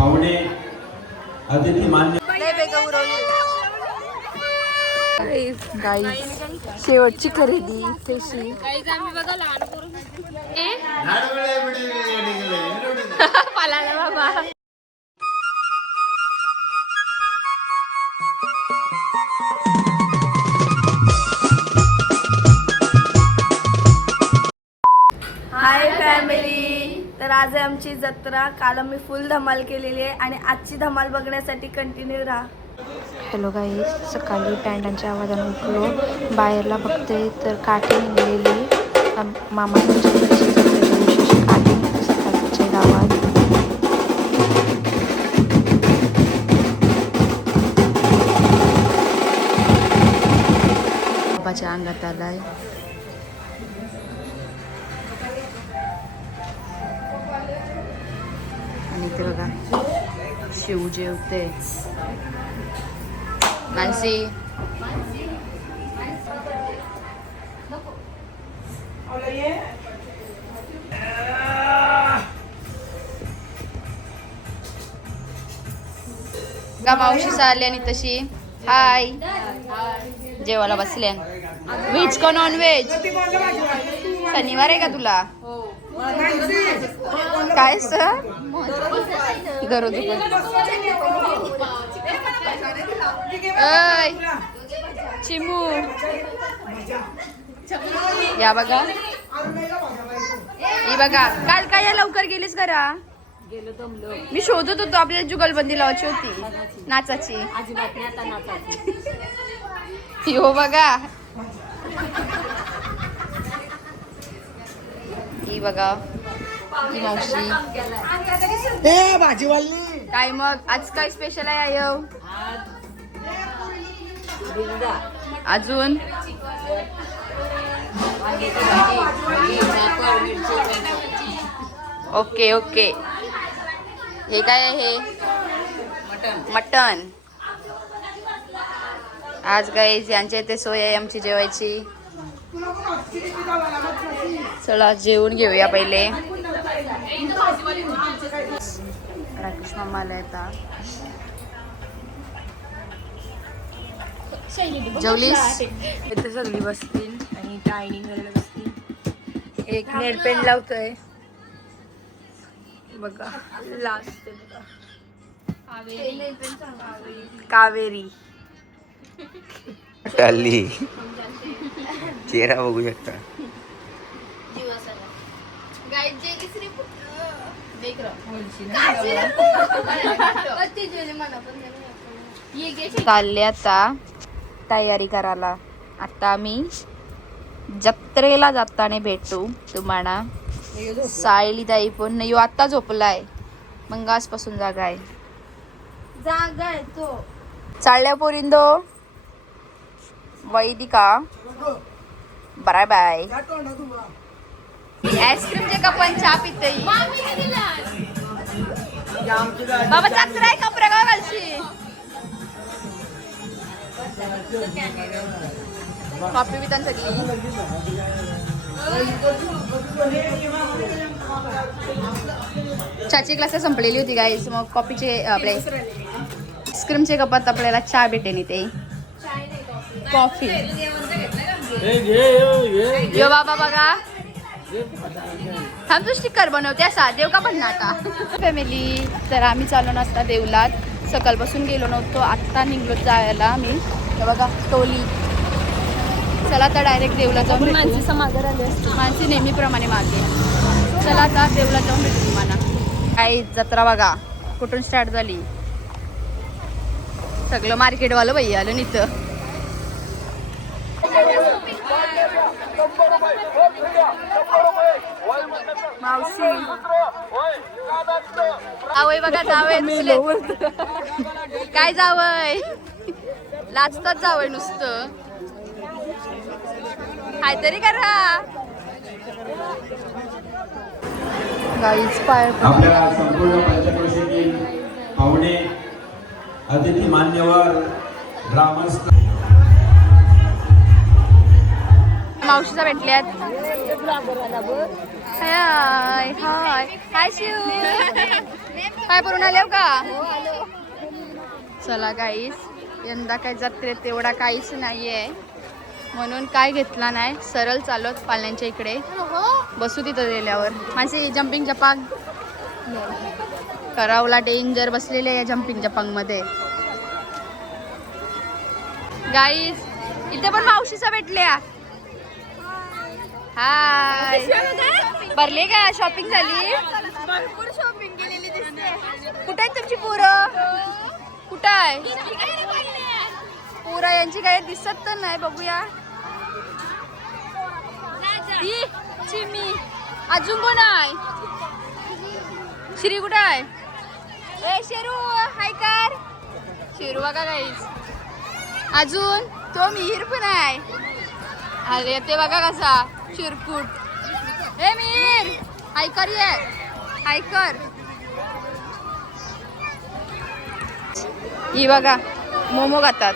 पाहुणे अतिथी मान्य गाईस शेवटची खरेदी फेशी पालाला बाबा हाय फॅमिली. तर आज आहे आमची जत्रा. काल आम्ही फुल धमाल केलेली आहे आणि आजची धमाल बघण्यासाठी कंटिन्यू राहा. हॅलो गाईस, सकाळी पॅन्डांच्या आवाजाने उठलो. बाहेरला बघते तर काठी निघलेली. मामाच्या दिवशी काठी सकाळच्या गावात. बाबाच्या अंगात आलाय. आणि इथे बघा शिव जेवते. मानसी गा मावशी आली आणि तशी हाय जेवायला बसल्या. व्हेज का नॉन व्हेज? शनिवार आहे का तुला? काय सर दररोज चिमू या बघा. ही बघा काल काय या लवकर गेलीस घरा? मी शोधत होतो आपल्याला जुगलबंदी लावायची होती नाचाची. हो बघा ही बघा ही मावशी. भाजीवाली काय मग आज काय स्पेशल आहे? आयो अजून ओके ओके. हे काय आहे? मटन. आज काय यांच्या इथे सोय आहे आमची जेवायची. चला जेवून घेऊया पहिले. राकेश मामाला येतात. जेवलीस? इथे सगळी बसतील आणि डायनिंग करायला बसतील. एक नेल पेंट लावतोय बघा. लास्ट कावेरी चालली चेहरा बघू शकता. चालले आता तयारी करायला. आता आम्ही जत्रेला जाताना भेटू तुम्हाला. सायली ताई पण नाही आता झोपलाय. मग आजपासून जागा आहे तो. चालल्या पोरिंदो. Vaidika bye bye. आईस्क्रीमचे कपन चहा पिते बाबा. जत्रा आहे कपडे का घालशी? कॉफी पितान सगळी. चहाची ग्लास संपलेली होती गाईस. मग कॉफीचे आपले आईस्क्रीमचे कपात आपल्याला चहा भेटेन इथे. कॉफी यो बाबा बघा. थांब तू स्टिकर बनवते असा देव का पण आता. फॅमिली तर आम्ही चाललो नसता देवलात. सकाळपासून गेलो नव्हतो. आत्ता निघलो जायला आम्ही. बघा टोली. चला आता डायरेक्ट देवला जाऊन भेटू. माणसी नेहमीप्रमाणे मागे. चला आता देवला जाऊन भेटू तुम्हाला. काय जत्रा बघा कुठून स्टार्ट झाली. सगळं मार्केटवालं बाई आलं इथं. मावशी जावय बघा जावय. काय जावय लाजतात जावय नुसतं. काहीतरी करा. गाईच पाय आपल्या संपूर्ण पंचक्रोशीतील पाहुणे अतिथी मान्यवर ग्रामस्थ मावशीचा भेटल्यात. हाय हाय हाय शिव. पाय परून आले का? चला गाईस, यंदा काय जत्रेत तेवढा काहीच नाहीये म्हणून काय घेतला नाही. सरळ चालत पाल्यांच्या इकडे बसू तिथं गेल्यावर. माझी जम्पिंग जपांग करावला डेंजर बसलेले या जम्पिंग जपांग मध्ये. गाईस इथे पण मावशीचा भेटल्या. हाय, भरले का? शॉपिंग झाली? भरपूर शॉपिंग केलेली दिसते. कुठे आहेत तुमची पोरं? कुठं आहे पोरं? यांची काय दिसत तर नाही. बघूया. ही चिमी. अजून कोण आहे? श्री कुठं आहे? ए शेरू हाय कर. शेरू बघा गाईस. अजून तो मिहीर पण आहे. अरे ते बघा कसा चिरकुट. ए मिहीर हायकर ये हायकर. ही बघा मोमो खातात.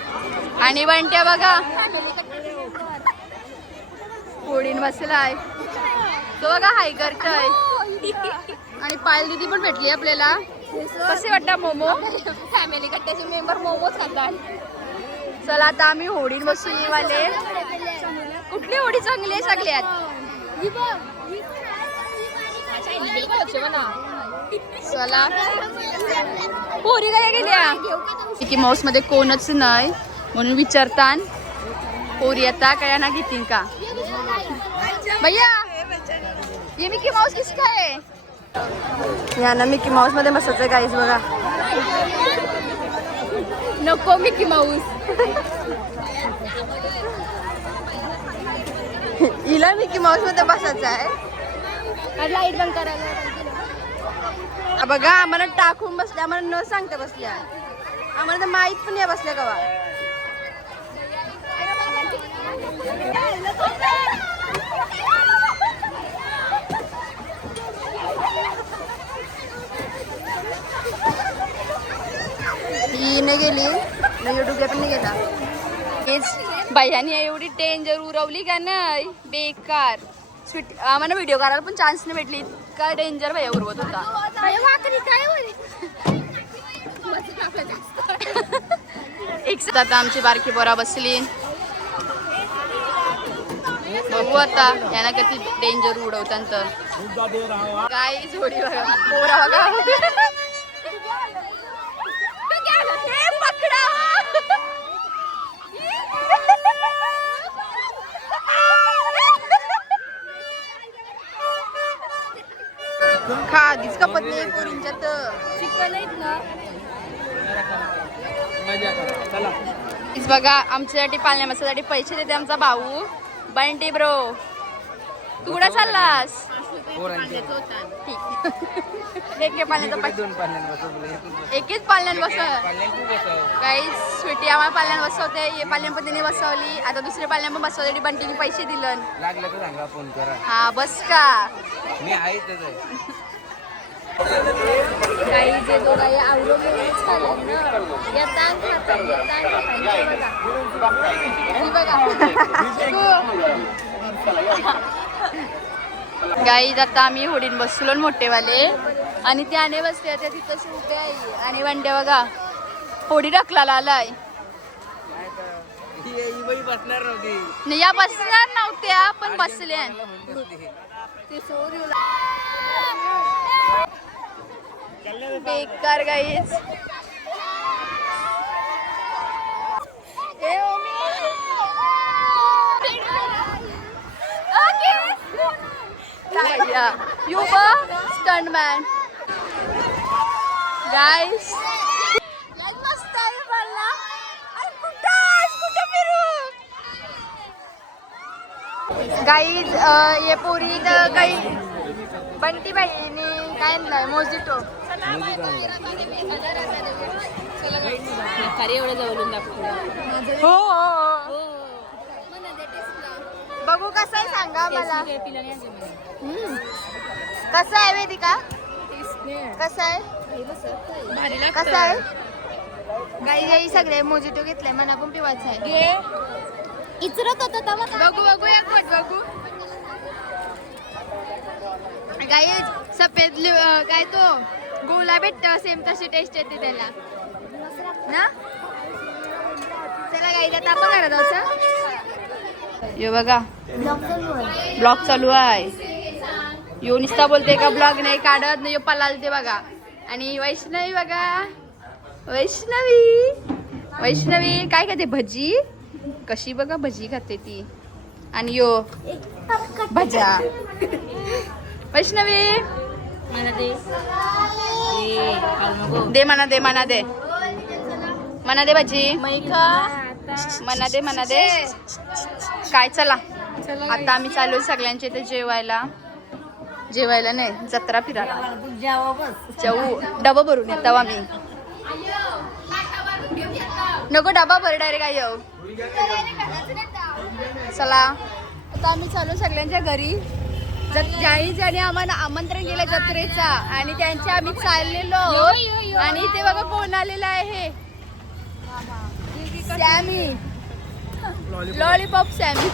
आणि बंट्या बघा पोळीन बसलाय. तो बघा हायकर काय. आणि पायल दीदी पण भेटली आपल्याला. कसे वाटतं मोमो? फॅमिली कट्ट्याचे मेंबर मोमोज खातात. चला आता आम्ही होडीन बसू वाले. कुठली होडी चांगली आहे सगळ्यात? चला पोरी काय गेल्या? मिकी माऊस मध्ये कोणच नाही म्हणून विचारतान पोरी आता काय ना घेतील का. भैया ये मिकी माऊस किसका है? या ना मिकी माऊस मध्ये बसायचं गाईस बघा. नको मिकी माऊस. हिला मिकी माऊस मध्ये बसायचं आहे. लाईट बंद करायला बघा आम्हाला टाकून बसल्या. आम्हाला न सांगता बसल्या. आम्हाला तर माहित पण नाही बसल्या कवा. ही नाही गेली ना युट्यूबला पण नाही गेला. हेच बाह्यानी एवढी डेंजर उरवली का नाही बेकार. स्वीट आम्हाला व्हिडिओ करायला पण चान्स नाही भेटली. इतका डेंजर भैया उरवत होता. एक आता आमची बारकी बोरा बसली. बघू आता यांना किती डेंजर उडवतात. काय जोडी बघा बोरा बघा. पकडा खादीच कपत नाही पोरींच्यात. चिकन आहेत ना. इस बघा आमच्यासाठी पाळण्या बसायसाठी पैसे देते आमचा भाऊ बंटी ब्रो. तू कुठं चाललास? ठीक पाळण्याचा एकच पाळण्यात बस. काही स्वीटी आम्हाला पाळण्यात बसवते. हे पाळण्या पण तिने बसवली. आता दुसरे पाळण्या पण बसवले. बंटीने पैसे दिलं. लागलं तर सांगा फोन करा. हा बस का मी आहे तिथे. काही जे दोघाही अवलंबूनच खाल्ले ना. येतात खातात गाईज आता आम्ही होडीन बसलो मोठेवाले आणि त्याने बसले त्या तिथं उभे आहे. आणि वंड्या बघा होडी ढकलाला आलाय. बसणार नव्हती. नाही या बसणार नव्हत्या पण बसल्या. बेकार guys. You were stuntman. Guys. मस्त आहे मला. कुठं फिरू? गाईज ये पोरी तर काही बंटी बाईने काय आणलंय मोजिटो. एवढं जवळून दाखवतो. हो बघू कसं आहे सांगा मला. कसं आहे वेदिका? कसं आहे? कसं आहे? गाई गाई सगळे मोजिटो घेतले. मना पण पिवायचं आहे. इचरत होता बघू बघू एक मिनिट बघू. गाई सफेद काय तो गोला भेटत सेम तशी टेस्ट येते त्याला ना. चला गाईज आता आपण घरात जाऊचं. यो बघा ब्लॉग चालू आहे. यो निस्ता बोलते का ब्लॉग नाही काढत नाही. यो पलालते बघा. आणि वैष्णवी बघा. वैष्णवी काय खाते भजी. कशी बघा भजी खाते ती. आणि यो भजा. वैष्णवी दे म्हणा दे भजी म्हणा दे. काय चला आता आम्ही चालू सगळ्यांच्या इथे जेवायला नाही जत्रा फिरायला जाऊ. डबा भरून येतो आम्ही. नको डबा भर डायरेक्ट काय येऊ. चला आता आम्ही चालू सगळ्यांच्या घरी. ज्याही ज्याने आम्हाला आमंत्रण केलं जत्रेचा आणि त्यांच्या आम्ही चाललेलो. आणि ते बघा कोण आलेलं आहे. Sammy lollipop Sammy.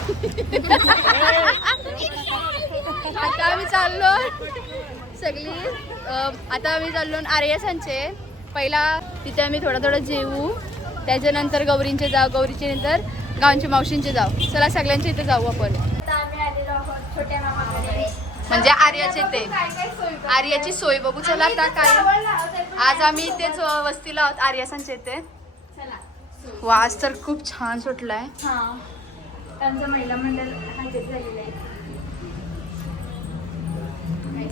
आता आम्ही चाललो सगळी. आता आम्ही चाललो आर्यासांचे. पहिला तिथे आम्ही थोडं जेवू. त्याच्यानंतर गौरींचे जाऊ. गौरीचे नंतर गावांच्या मावशींचे जाऊ. चला सगळ्यांच्या इथे जाऊ आपण. म्हणजे आर्याचे ते आर्याची सोय बघू. चला आता काय आज आम्ही इथेच वस्तीला आहोत आर्यासांच्या इथे. वास तर खूप छान सुटलाय. महिला मंडळ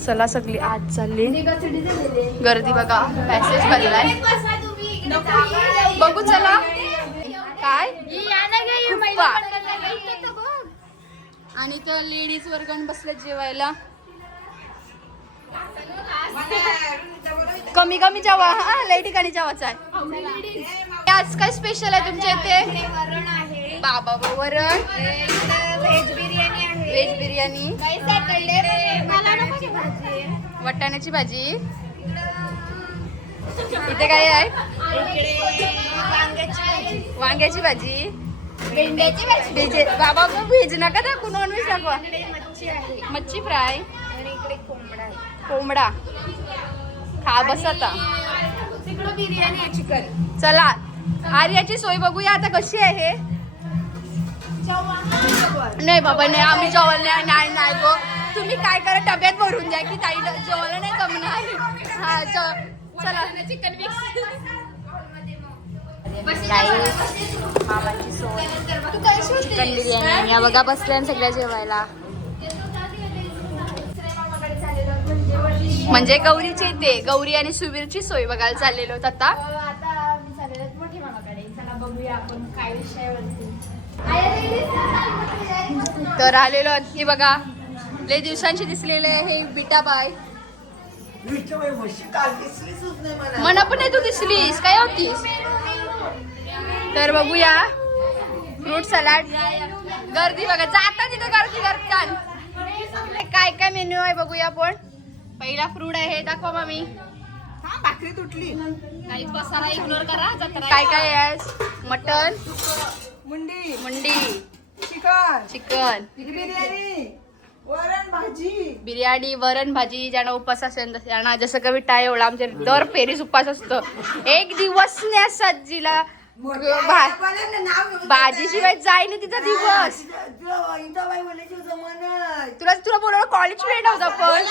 चला सगळी आज चालली. गर्दी बघा. पॅसेज भरलाय बघू. चला काय आणि त्या लेडीज वर्गण बसल्या जेवायला. कमी जेवा. हा लई ठिकाणी जेवायचं आहे. आज काय स्पेशल आहे तुमच्या इथे. बाबा वरण व्हेज बिर्याणी वाटाण्याची भाजी. इथे काय आहे. वांग्याची भाजी. बाबा व्हेज नका दाखवू. नॉन व्हेज दाखवा. मच्छी फ्राय. कोंबडा खा बस आता. बिर्याणी चिकन. चला आर्याची सोय बघूया आता कशी आहे. नाही बाबा नाही आम्ही जेवण नाही गो. तुम्ही काय करा डब्यात भरून द्या की ताई जेवायला नाही जमणार. हा चला चिकन मिक्स. मामाची सोय चिकन बिर्याणी. या बघा बसल्या सगळ्या जेवायला. म्हणजे गौरीचे इथे गौरी आणि सुवीरची सोय बघायला चाललेलो होत आता. मोठी मामाकडे. चला बघूया आपण काय विषयावरती. तर आलेलो ही बघा लय दिवसांची दिसलेले हे बिटाबाई. मना पण नाही तू दिसलीस काय होतीस. तर बघूया फ्रूट सलाड. गर्दी बघा जाता तिथं गर्दी करतात. काय मेन्यू आहे बघूया आपण. पहिला फ्रूट आहे हे दाखवा मामी. भाकरी तुटली. इग्नोर करा. काय आहे. मटन मुंडी चिकन बिर्याणी वरण भाजी. ज्यांना उपास असेल त्यांना जसं कमी टाय एवढा आमच्या दर फेरीच उपास असतो. एक दिवस नाही सज्जीला भाजी शिवाय जाय ना तिचा दिवस. तुला बोलवलं कॉलेज फ्रेंड होता पण.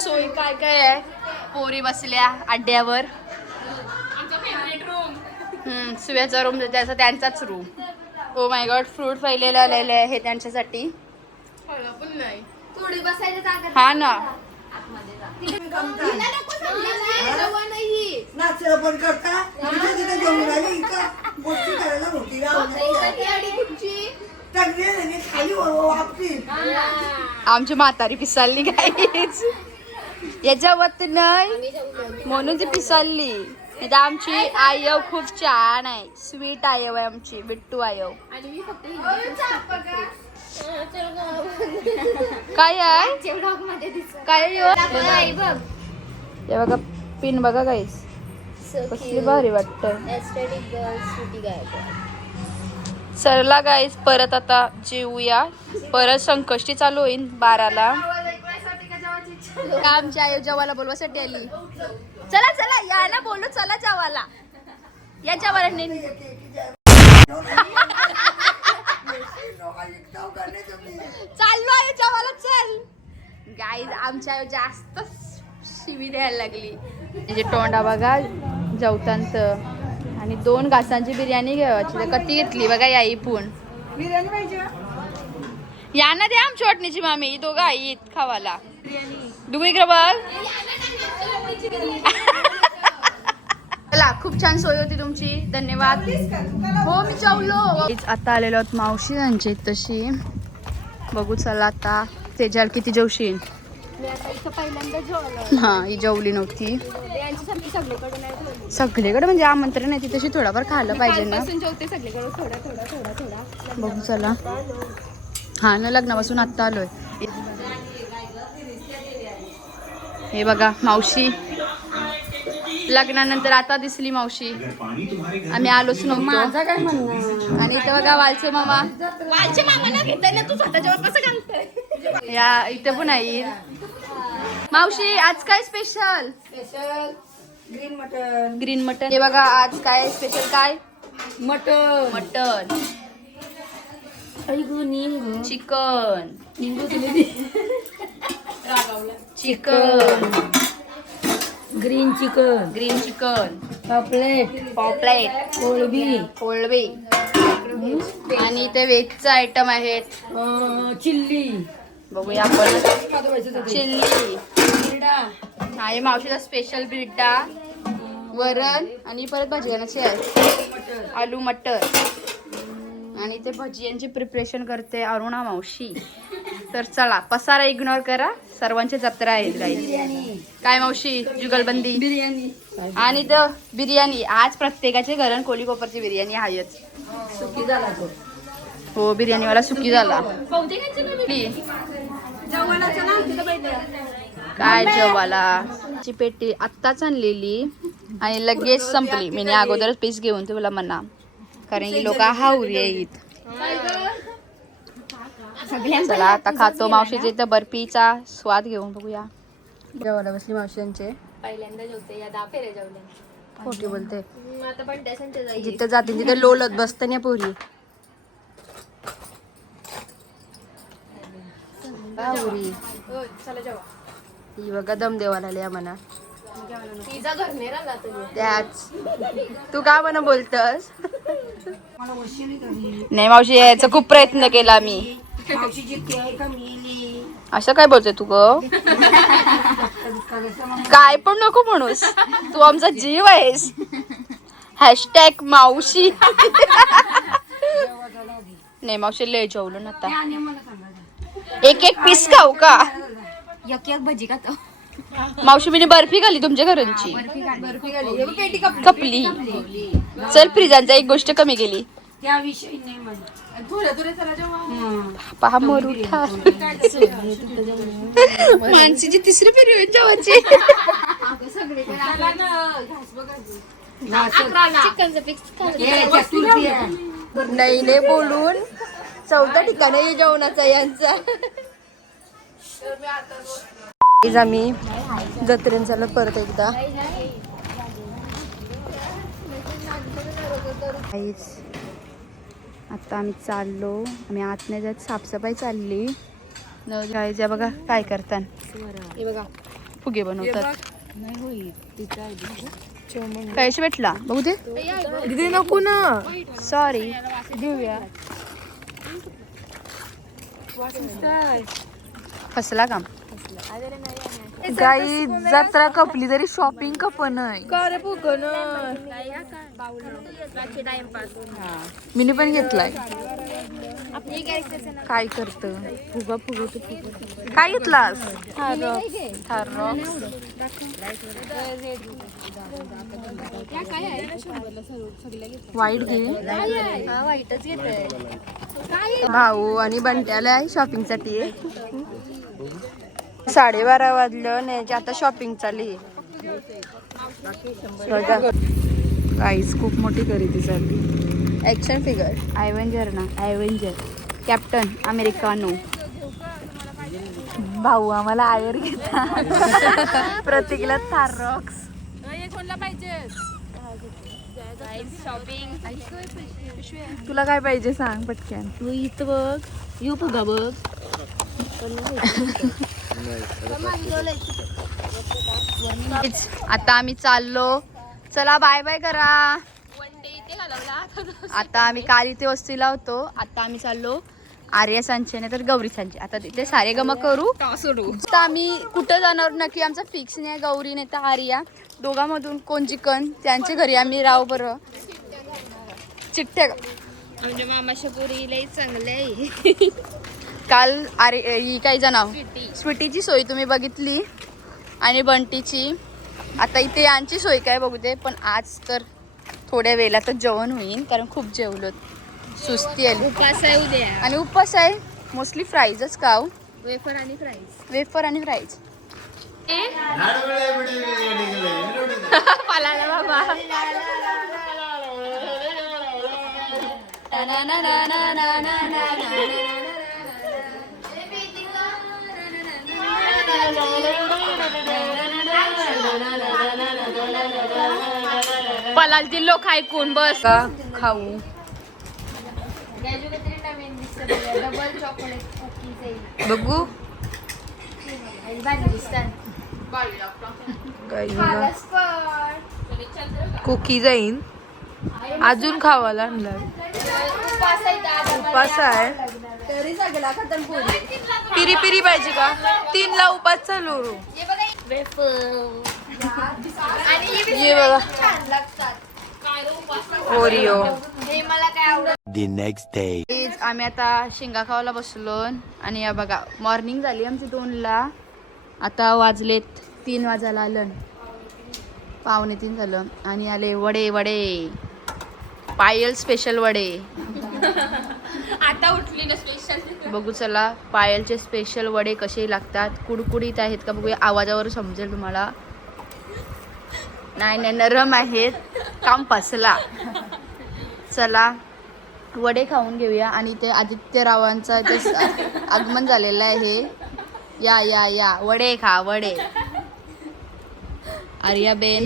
सोय काय आहे. पोरी बसल्या अड्ड्यावर. सुव्याचा रूम त्याचा त्यांचाच room. Oh my god fruit फैलेले आलेले आहे त्यांच्यासाठी. हा ना आमची म्हातारी पिसालली काहीच याच्यावरती नाही म्हणून ती पिसालली. आमची आयव खूप छान आहे. स्वीट आयव आहे आमची बिट्टू आयव. काय आहे काय हे बघा पिन बघा गाईस कसली भारी वाटत. चला गाईस परत आता जेवूया. परत संकष्टी चालू होईल 12ला. का आमच्या आई जेवायला बोलवासाठी आली. चला चला या ना बोलू, चला जेवायला या जेवायला नाही. चाललो आहे जेवायला, चल. गाईज आमच्या आई जास्त शिवी द्यायला लागली. म्हणजे तोंडा बघा जेवतांत आणि 2 घासांची बिर्याणी घ्यायची तर कती घेतली बघा या पण. या ना द्या आमची वाटणीची मामी, दोघं आई खावाला. डुबू इकडे बघ. चला खूप छान सोय होती तुमची, धन्यवाद. हो मी जेवलो. आता आलेलो आहोत मावशी यांची तशी. बघू चला आता तेजाल किती जेवशील. हा ही जेवली नव्हती सगळीकडे, म्हणजे आमंत्रण नाही ती तशी थोडाफार खायला पाहिजे ना. बघू चला. हा ना लग्नापासून आत्ता आलोय. हे बघा मावशी लग्नानंतर आता दिसली मावशी. आम्ही आलोच नव्हतो. आणि इथं बघा वालचे मामा. वालचे मामा ना घेताय ना तू स्वतःच्या कसं सांगतोय. या इथं पण आहे मावशी. आज काय special? Green mutton. Green mutton. हे बघा आज काय स्पेशल, काय mutton. Mutton. Chicken. Chicken. Green chicken. Green chicken. Paplet. Paplet. कोळंबी. कोळंबी. आणि ते व्हेजचा आयटम आहेत. चिल्ली. बघूया आपण. चिल्ली. हा हे मावशीचा स्पेशल बिरडा, वरण आणि परत भजियांचे आहे आलू मटर. आणि ते भजियांची प्रिपरेशन करते अरुणा मावशी. तर चला पसारा इग्नोर करा, सर्वांची जत्रा आहेत गाई. काय मावशी जुगलबंदी बिर्याणी. आणि तर बिर्याणी आज प्रत्येकाचे घरण कोली कोपरची बिर्याणी आहेच. सुकी झाला तो. हो बिर्याणीवाला सुकी झाला. काय जेवाला ची पेटी आत्ताच आणलेली आणि लगेच संपली. मी अगोदरच पीस घेऊन तुला म्हणा, कारण की लोक हावरी आहेत. चला आता खातो. मावशीचे इथं बर्फीचा स्वाद घेऊन बघूया. जेवायला बसली मावशींचे. पहिल्यांदा जेवते या 10 फेऱ्या जेवल्या. खोटी बोलते. आता पण त्याच्या जाईल. जिथं जाते तिथं लोलत बसते ना पोरी. हावरी चला जेवा. ही बघा दम देवाला आली म्हणा. पिझ्झा घर नाही राहिला तुम्ही. त्याच तू का म्हणा बोलतस. नाही मावशी यायचा खूप प्रयत्न केला मी. असं काय बोलते तू ग. काय पण नको म्हणूस, तू आमचा जीव आहेस. हॅशटॅग मावशी. नाही मावशी लय जेवलो ना आता. एक एक पीस खाऊ का. एक भजी खातो. मावशी मी बर्फी खाली तुमच्या घरांची. कपली. चल फ्रीजांचा एक गोष्ट कमी केली. पहा मरुठा. मानसीची तिसरी फेरी होईल जेवायची. चिकनचं पीस नाही नाही बोलून 4था ठिकाण आहे जेवणाचा यांचा. आम्ही जत्रेन चालत परत एकदा. आता आम्ही चाललो. आम्ही आत नाही जात, साफसफाई चालली. नवजायच्या बघा काय करतात. हे बघा फुगे बनवतात. कैसे भेटला बघू दे. नको ना सॉरी देऊया. फसला काम. गाई जत्रा कपली तरी शॉपिंग कपन मी पण घेतलाय. काय करत फुगा फुगवतो. काय घेतलास. वाईट घे. वाईटच घेते. भाऊ आणि बंट्याला आहे शॉपिंग साठी. 12:30 वाजलं नाही आता शॉपिंग चालली. गाईस खूप मोठी खरेदी झाली. ऍक्शन फिगर ॲव्हेंजर ना. ॲव्हेंजर कॅप्टन अमेरिकानो. भाऊ आम्हाला आयर घेता प्रतीकला थार रॉक्स कोणला पाहिजे शॉपिंग तुला काय पाहिजे सांग पटकन. तू इथं बघ येऊ फुगा बघ आता आम्ही चाललो. चला बाय बाय करा. आता आम्ही काल इथे वस्तीला होतो. आता आम्ही चाललो आर्या सांचे नाही तर गौरी सांचे. आता तिथे सारे गम करू. आता आम्ही कुठं जाणार नक्की आमचा फिक्स नाही. गौरी नाही तर आर्या दोघांमधून कोण चिकन त्यांच्या घरी आम्ही राहू. बरं चिठ्ठ्या आमच्या मामाच्या पोरी लई चांगले आहे. काल ही काही जणाव स्वीटीची सोय तुम्ही बघितली आणि बंटीची. आता इथे यांची सोय काय बघू दे. पण आज तर थोड्या वेळातच जेवण होईल कारण खूप जेवलो. सुस्ती आली उपास आहे उद्या आणि उपवास आहे. मोस्टली फ्राईजच खाऊ. वेफर आणि फ्राईज वेफर आणि फ्राईज. पलाल दिलो खायकून बस खाऊ. डबल चॉकलेट कुकीज बघू कुकी जाईन. अजून खावाला आणलं. उपास आहे. पिरी पिरी पाहिजे का. 3ला उपास चालू. ये बघा ओरिओ. The next day. आम्ही आता शेंगा खावायला बसलो आणि या बघा मॉर्निंग झाली आमची 2ला. आता वाजलेत 3 वाजायला आलं. 2:45 झालं आणि आले वडे. वडे पायल स्पेशल वडे. आता उठली ना स्पेशल. बघू चला पायलचे स्पेशल वडे कसे लागतात. कुडकुडीत आहेत का बघूया. आवाजावर समजेल तुम्हाला. नाही नाही नरम आहेत. काम फसला. चला वडे खाऊन घेऊया. आणि ते आदित्यरावांचा इथे आगमन झालेलं आहे. या या या वडे खा वडे. आर्याबेन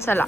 चला.